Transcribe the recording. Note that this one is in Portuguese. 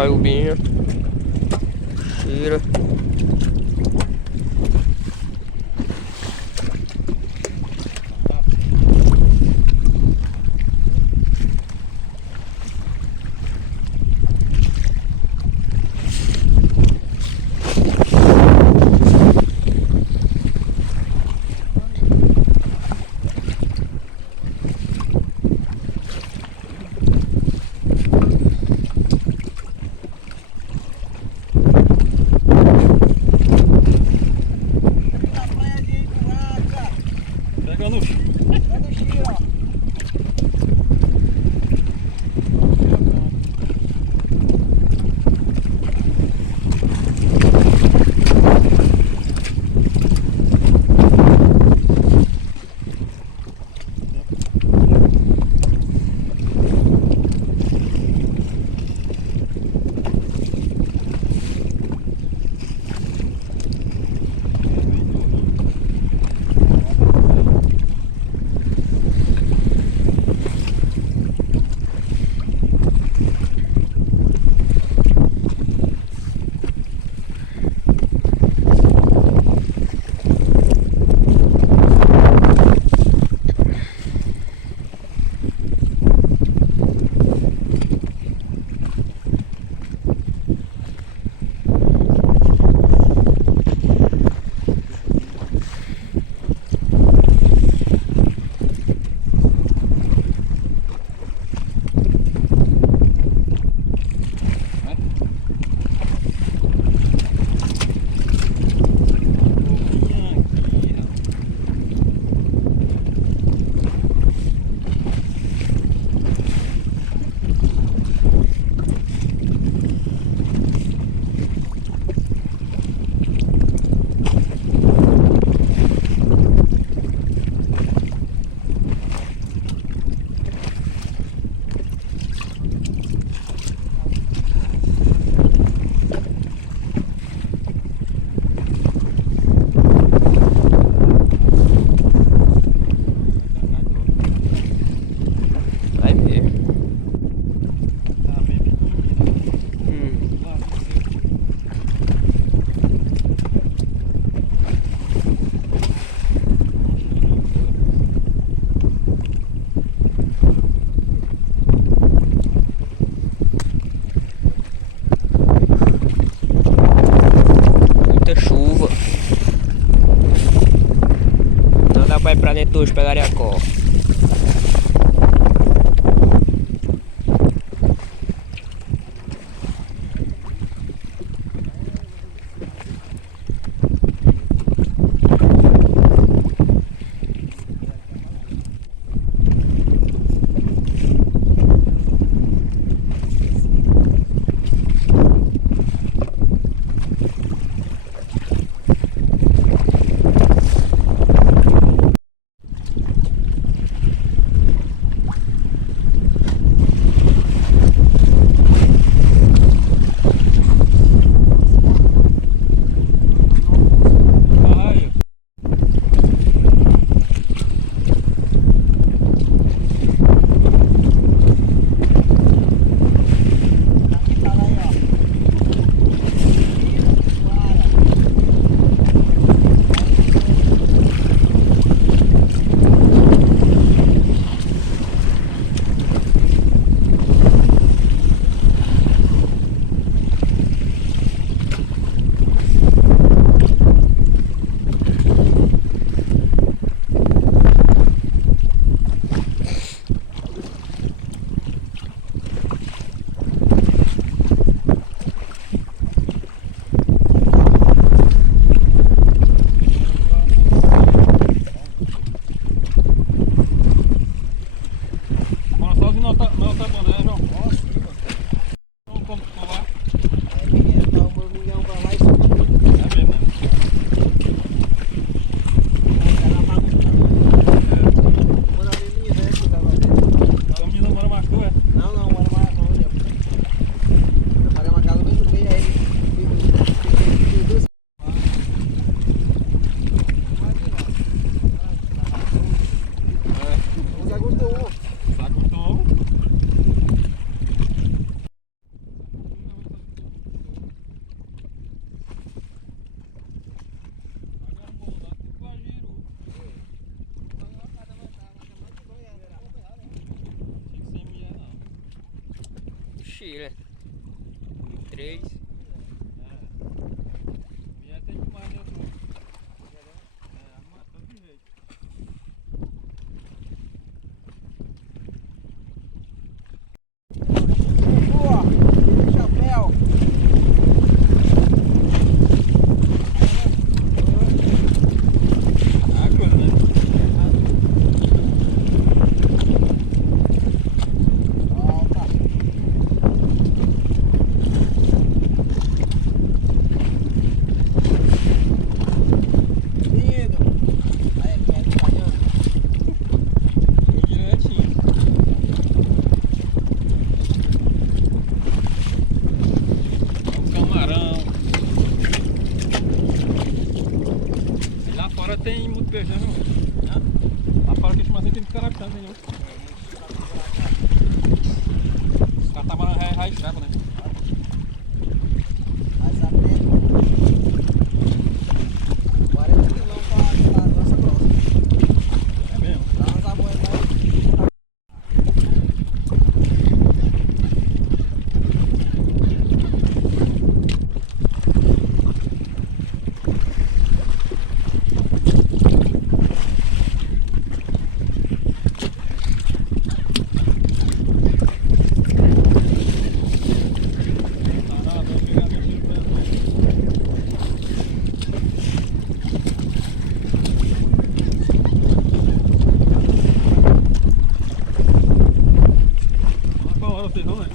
guaiubinha. Tira. Vai pra dentro hoje pegar a cor. mochila. 3. Minha tem demais, né, tu? Matando de jeito. Boa! Chapéu! Água, né? Volta! Lindo! Aí, quer ir falhando? Foi direitinho. Olha o camarão. E lá fora tem muito peixe, né, meu? Lá fora que chama assim tem muito caractã, entendeu? Os catamarã é raiz fraco, né? Mas a pé 40 quilômetros pra nossa próxima. É mesmo. Dá umas amoedas aí. Tá nada, vai pegar meu chifre. Vamos pra hora vocês vão, né?